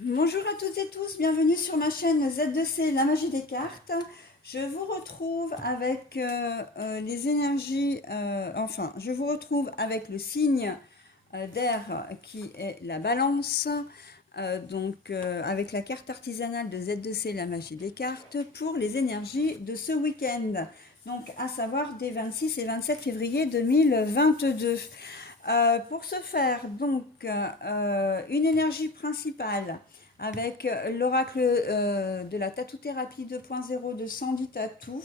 Bonjour à toutes et tous, bienvenue sur ma chaîne Z2C, la magie des cartes. Je vous retrouve avec les énergies, je vous retrouve avec le signe d'air qui est la balance, avec la carte artisanale de Z2C, la magie des cartes, pour les énergies de ce week-end, donc à savoir des 26 et 27 février 2022. Pour ce faire, une énergie principale avec l'oracle de la tatou-thérapie 2.0 de Sandy Tattoo,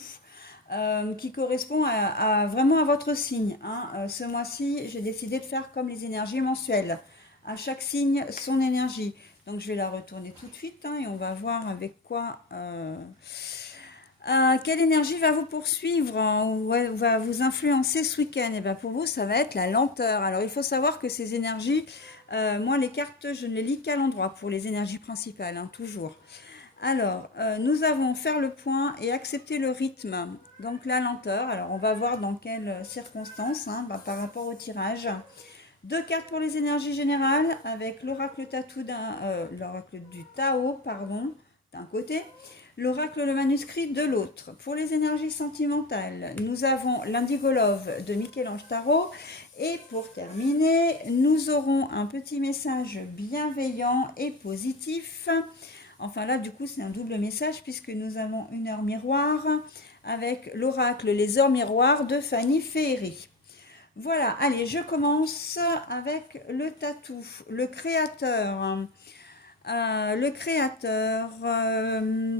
qui correspond vraiment à votre signe, hein. Ce mois-ci, j'ai décidé de faire comme les énergies mensuelles. À chaque signe, son énergie. Donc, je vais la retourner tout de suite, hein, et on va voir avec quoi... quelle énergie va vous poursuivre, hein, ou va vous influencer ce week-end? Et bien pour vous, ça va être la lenteur. Alors il faut savoir que ces énergies, moi les cartes, je ne les lis qu'à l'endroit pour les énergies principales, hein, toujours. Alors, nous avons faire le point et accepter le rythme, donc la lenteur. Alors on va voir dans quelles circonstances, hein, par rapport au tirage. Deux cartes pour les énergies générales avec l'oracle du Tao, pardon, d'un côté, l'oracle le manuscrit de l'autre. Pour les énergies sentimentales, nous avons l'Indigo Love de Michel-Ange Tarot. Et pour terminer, nous aurons un petit message bienveillant et positif. Enfin là, du coup, c'est un double message puisque nous avons une heure miroir avec l'oracle Les Heures Miroirs de Fanny Féery. Voilà, allez, je commence avec le tatou. Le créateur,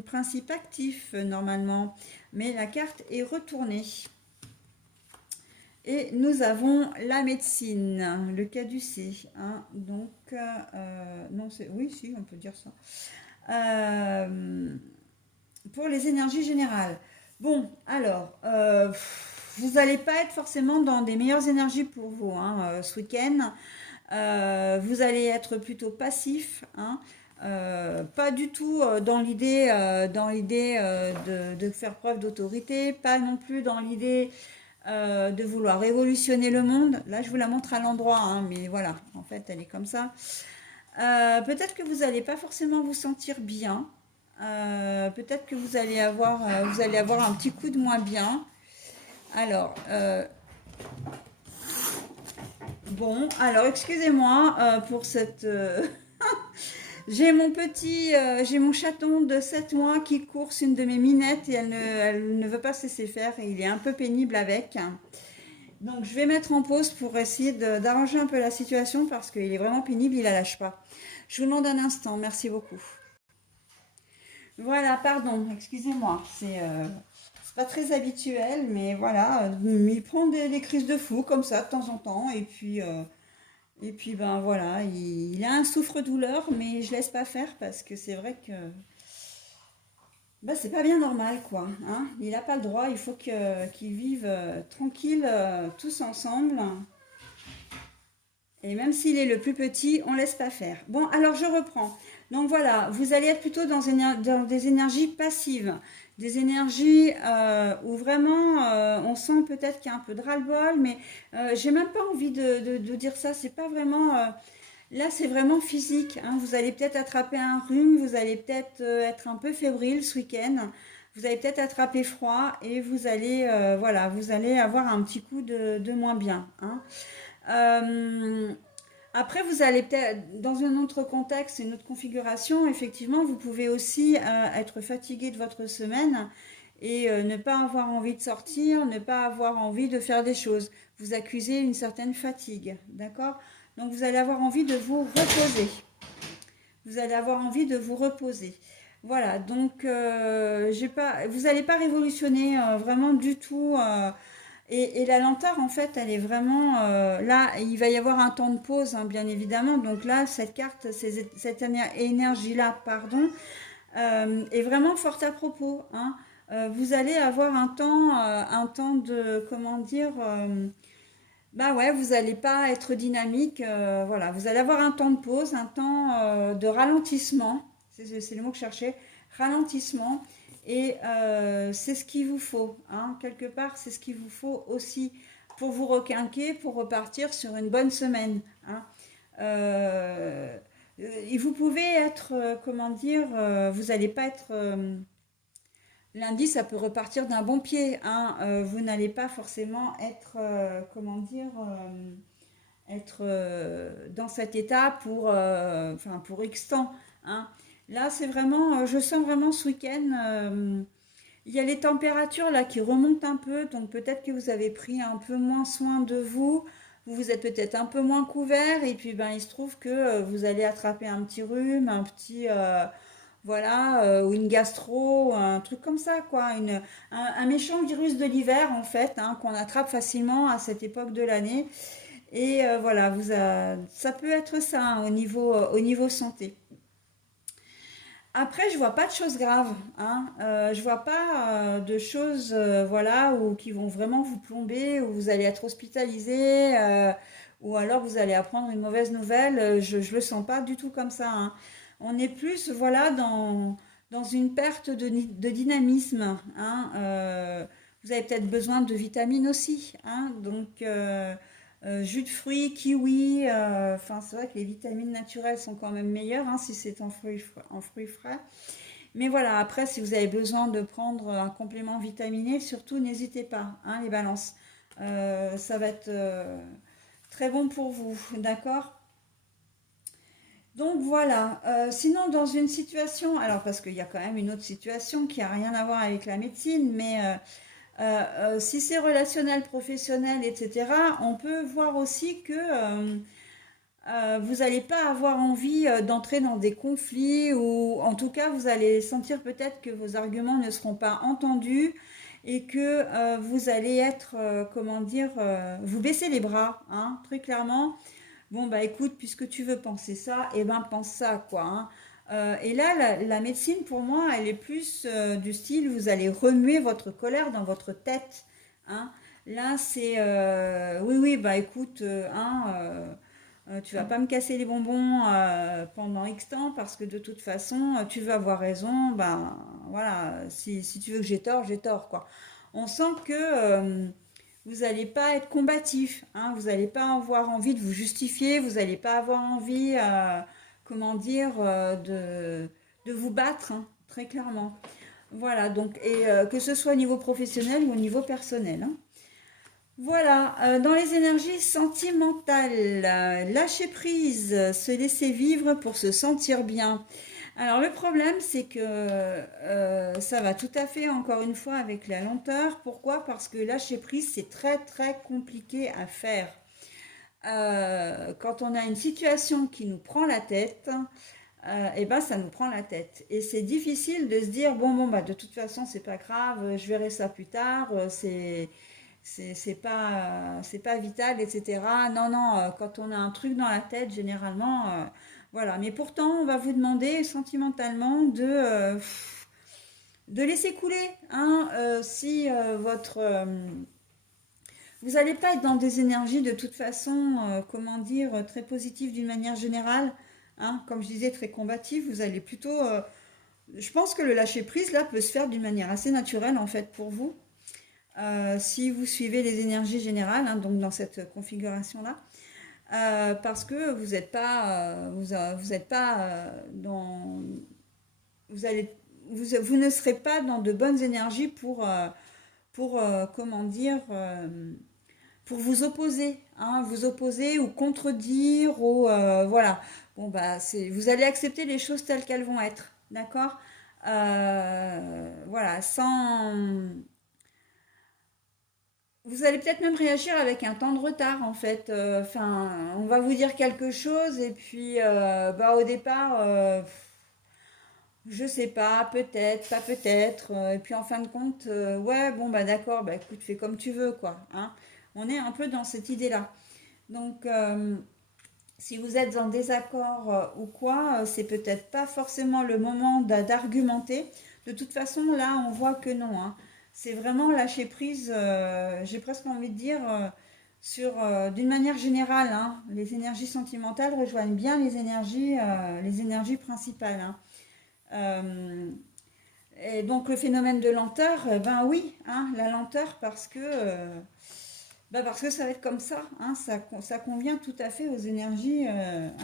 principe actif normalement, mais la carte est retournée. Et nous avons la médecine, le caducé, hein, non, oui, si, on peut dire ça. Pour les énergies générales. Bon, alors, vous n'allez pas être forcément dans des meilleures énergies pour vous, hein, ce week-end. Vous allez être plutôt passif, hein, pas du tout dans l'idée de faire preuve d'autorité, pas non plus dans l'idée de vouloir révolutionner le monde. Là, je vous la montre à l'endroit, hein, mais voilà, en fait, elle est comme ça. Peut-être que vous n'allez pas forcément vous sentir bien. Peut-être que vous allez avoir un petit coup de moins bien. Alors, alors excusez-moi pour cette... j'ai mon chaton de 7 mois qui course une de mes minettes et elle ne veut pas se laisser faire et il est un peu pénible avec. Donc je vais mettre en pause pour essayer d'arranger un peu la situation parce qu'il est vraiment pénible, il la lâche pas. Je vous demande un instant, merci beaucoup. Voilà, pardon, excusez-moi, c'est pas très habituel, mais voilà, il prend des crises de fou comme ça de temps en temps, et puis ben voilà, il a un souffre-douleur, mais je laisse pas faire parce que c'est vrai que ben, c'est pas bien normal quoi, hein. Il n'a pas le droit, il faut qu'ils vivent tranquilles tous ensemble. Et même s'il est le plus petit, on ne laisse pas faire. Bon, alors je reprends. Donc voilà, vous allez être plutôt dans des énergies passives, des énergies où vraiment on sent peut-être qu'il y a un peu de ras-le-bol, mais j'ai même pas envie de dire ça. C'est pas vraiment. Là, c'est vraiment physique, hein. Vous allez peut-être attraper un rhume, vous allez peut-être être un peu fébrile ce week-end. Vous allez peut-être attraper froid et vous allez avoir un petit coup de moins bien, hein. Euh, Après, vous allez peut-être, dans un autre contexte, une autre configuration, effectivement, vous pouvez aussi être fatigué de votre semaine et ne pas avoir envie de sortir, ne pas avoir envie de faire des choses. Vous accusez une certaine fatigue, d'accord? Donc, vous allez avoir envie de vous reposer. Vous allez avoir envie de vous reposer. Voilà, donc vous n'allez pas révolutionner vraiment du tout. Et la lenteur, en fait, elle est vraiment... là, il va y avoir un temps de pause, hein, bien évidemment. Donc là, cette énergie-là, pardon, est vraiment forte à propos, hein. Vous allez avoir un temps de... Comment dire bah ouais, vous n'allez pas être dynamique. Voilà, vous allez avoir un temps de pause, un temps de ralentissement. C'est le mot que je cherchais. Ralentissement. Et c'est ce qu'il vous faut, hein. Quelque part, c'est ce qu'il vous faut aussi pour vous requinquer, pour repartir sur une bonne semaine, hein. Euh, et vous pouvez être, comment dire, vous n'allez pas être... lundi, ça peut repartir d'un bon pied, hein. Vous n'allez pas forcément être, comment dire, être dans cet état pour, enfin, pour X temps, hein. Là, c'est vraiment, je sens vraiment ce week-end, il y a les températures là qui remontent un peu, donc peut-être que vous avez pris un peu moins soin de vous. Vous vous êtes peut-être un peu moins couvert et puis ben il se trouve que vous allez attraper un petit rhume, un petit voilà, ou une gastro, ou un truc comme ça quoi, un méchant virus de l'hiver en fait, hein, qu'on attrape facilement à cette époque de l'année. Et voilà, ça peut être ça hein, au niveau santé. Après, je vois pas de choses graves, hein. Je vois pas de choses, voilà, ou qui vont vraiment vous plomber, où vous allez être hospitalisé, ou alors vous allez apprendre une mauvaise nouvelle. Je le sens pas du tout comme ça, hein. On est plus, voilà, dans une perte de dynamisme, hein. Vous avez peut-être besoin de vitamines aussi, hein. Donc, jus de fruits, kiwi, enfin, c'est vrai que les vitamines naturelles sont quand même meilleures hein, si c'est en fruits frais. Mais voilà, après, si vous avez besoin de prendre un complément vitaminé, surtout n'hésitez pas, hein, les balances. Ça va être très bon pour vous, d'accord? Donc voilà. Sinon, dans une situation, alors parce qu'il y a quand même une autre situation qui a rien à voir avec la médecine, mais si c'est relationnel, professionnel, etc., on peut voir aussi que vous n'allez pas avoir envie d'entrer dans des conflits ou en tout cas vous allez sentir peut-être que vos arguments ne seront pas entendus et que vous allez être, comment dire, vous baisser les bras, hein, très clairement. Bon bah écoute, puisque tu veux penser ça, eh ben pense ça quoi, hein. Et là, la médecine pour moi, elle est plus du style, vous allez remuer votre colère dans votre tête, hein. Là, c'est oui, oui, bah écoute, hein, tu vas pas me casser les bonbons pendant X temps parce que de toute façon, tu veux avoir raison. Ben voilà, si tu veux que j'ai tort, quoi. On sent que vous n'allez pas être combatif, hein, vous n'allez pas avoir envie de vous justifier, vous n'allez pas avoir envie, comment dire, de vous battre, hein, très clairement. Voilà, donc, et que ce soit au niveau professionnel ou au niveau personnel, hein. Voilà, dans les énergies sentimentales, lâcher prise, se laisser vivre pour se sentir bien. Alors le problème, c'est que ça va tout à fait, encore une fois, avec la lenteur. Pourquoi? Parce que lâcher prise, c'est très très compliqué à faire. Quand on a une situation qui nous prend la tête, et ben ça nous prend la tête. Et c'est difficile de se dire, bon, bah de toute façon, c'est pas grave, je verrai ça plus tard, c'est pas vital, etc. Non, non, quand on a un truc dans la tête, généralement, voilà. Mais pourtant, on va vous demander sentimentalement de laisser couler, hein, si votre vous n'allez pas être dans des énergies de toute façon, comment dire, très positives d'une manière générale, hein, comme je disais, très combatif. Vous allez plutôt, je pense que le lâcher prise là peut se faire d'une manière assez naturelle en fait pour vous. Si vous suivez les énergies générales, hein, donc dans cette configuration-là, parce que vous n'êtes pas, vous êtes pas dans, vous allez, vous ne serez pas dans de bonnes énergies pour comment dire, pour vous opposer ou contredire ou voilà. Bon bah vous allez accepter les choses telles qu'elles vont être, d'accord. Voilà, sans vous allez peut-être même réagir avec un temps de retard en fait. Enfin, on va vous dire quelque chose et puis bah au départ, je sais pas, peut-être, pas peut-être. Et puis en fin de compte, ouais, bon bah d'accord, bah écoute, fais comme tu veux quoi, hein. On est un peu dans cette idée-là. Donc si vous êtes en désaccord ou quoi, c'est peut-être pas forcément le moment d'argumenter. De toute façon, là, on voit que non, hein. C'est vraiment lâcher prise, j'ai presque envie de dire, sur, d'une manière générale, hein. Les énergies sentimentales rejoignent bien les énergies principales, hein. Euh, et donc le phénomène de lenteur, ben oui, hein, la lenteur parce que Bah parce que ça va être comme ça, hein, ça convient tout à fait aux énergies,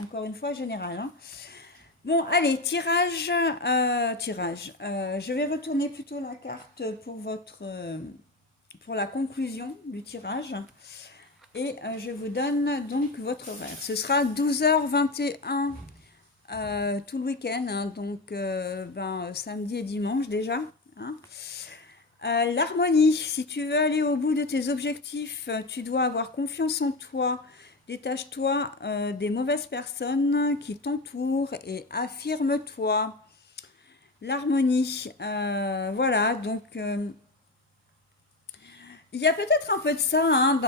encore une fois, générales, hein. Bon, allez, tirage. Je vais retourner plutôt la carte pour pour la conclusion du tirage. Et je vous donne donc votre horaire. Ce sera 12h21 tout le week-end, hein, donc samedi et dimanche déjà, hein. L'harmonie, si tu veux aller au bout de tes objectifs, tu dois avoir confiance en toi. Détache-toi des mauvaises personnes qui t'entourent et affirme-toi. L'harmonie, voilà, donc il y a peut-être un peu de ça, hein,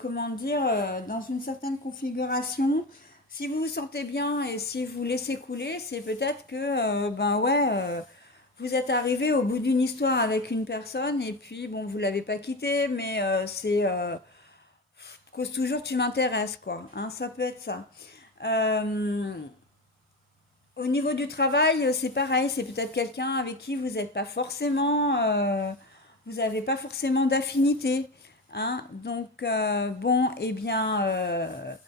comment dire, dans une certaine configuration. Si vous vous sentez bien et si vous laissez couler, c'est peut-être que, vous êtes arrivé au bout d'une histoire avec une personne et puis, bon, vous l'avez pas quitté, mais c'est cause toujours tu m'intéresses, quoi, hein, ça peut être ça. Euh, Au niveau du travail, c'est pareil, c'est peut-être quelqu'un avec qui vous n'êtes pas forcément, vous n'avez pas forcément d'affinité, hein. Donc bon, eh bien,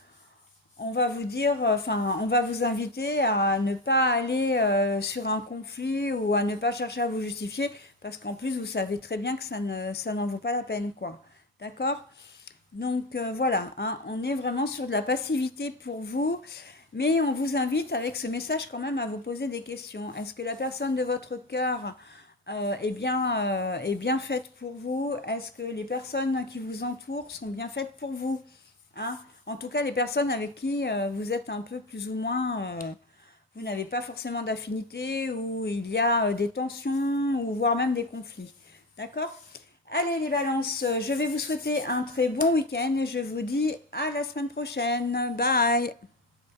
on va vous dire, enfin, on va vous inviter à ne pas aller sur un conflit ou à ne pas chercher à vous justifier, parce qu'en plus vous savez très bien que ça n'en vaut pas la peine, quoi. D'accord? Donc voilà, hein, on est vraiment sur de la passivité pour vous, mais on vous invite avec ce message quand même à vous poser des questions. Est-ce que la personne de votre cœur est bien faite pour vous? Est-ce que les personnes qui vous entourent sont bien faites pour vous? Hein, en tout cas, les personnes avec qui vous êtes un peu plus ou moins, vous n'avez pas forcément d'affinité, ou il y a des tensions, ou voire même des conflits. D'accord? Allez les balances, je vais vous souhaiter un très bon week-end et je vous dis à la semaine prochaine. Bye!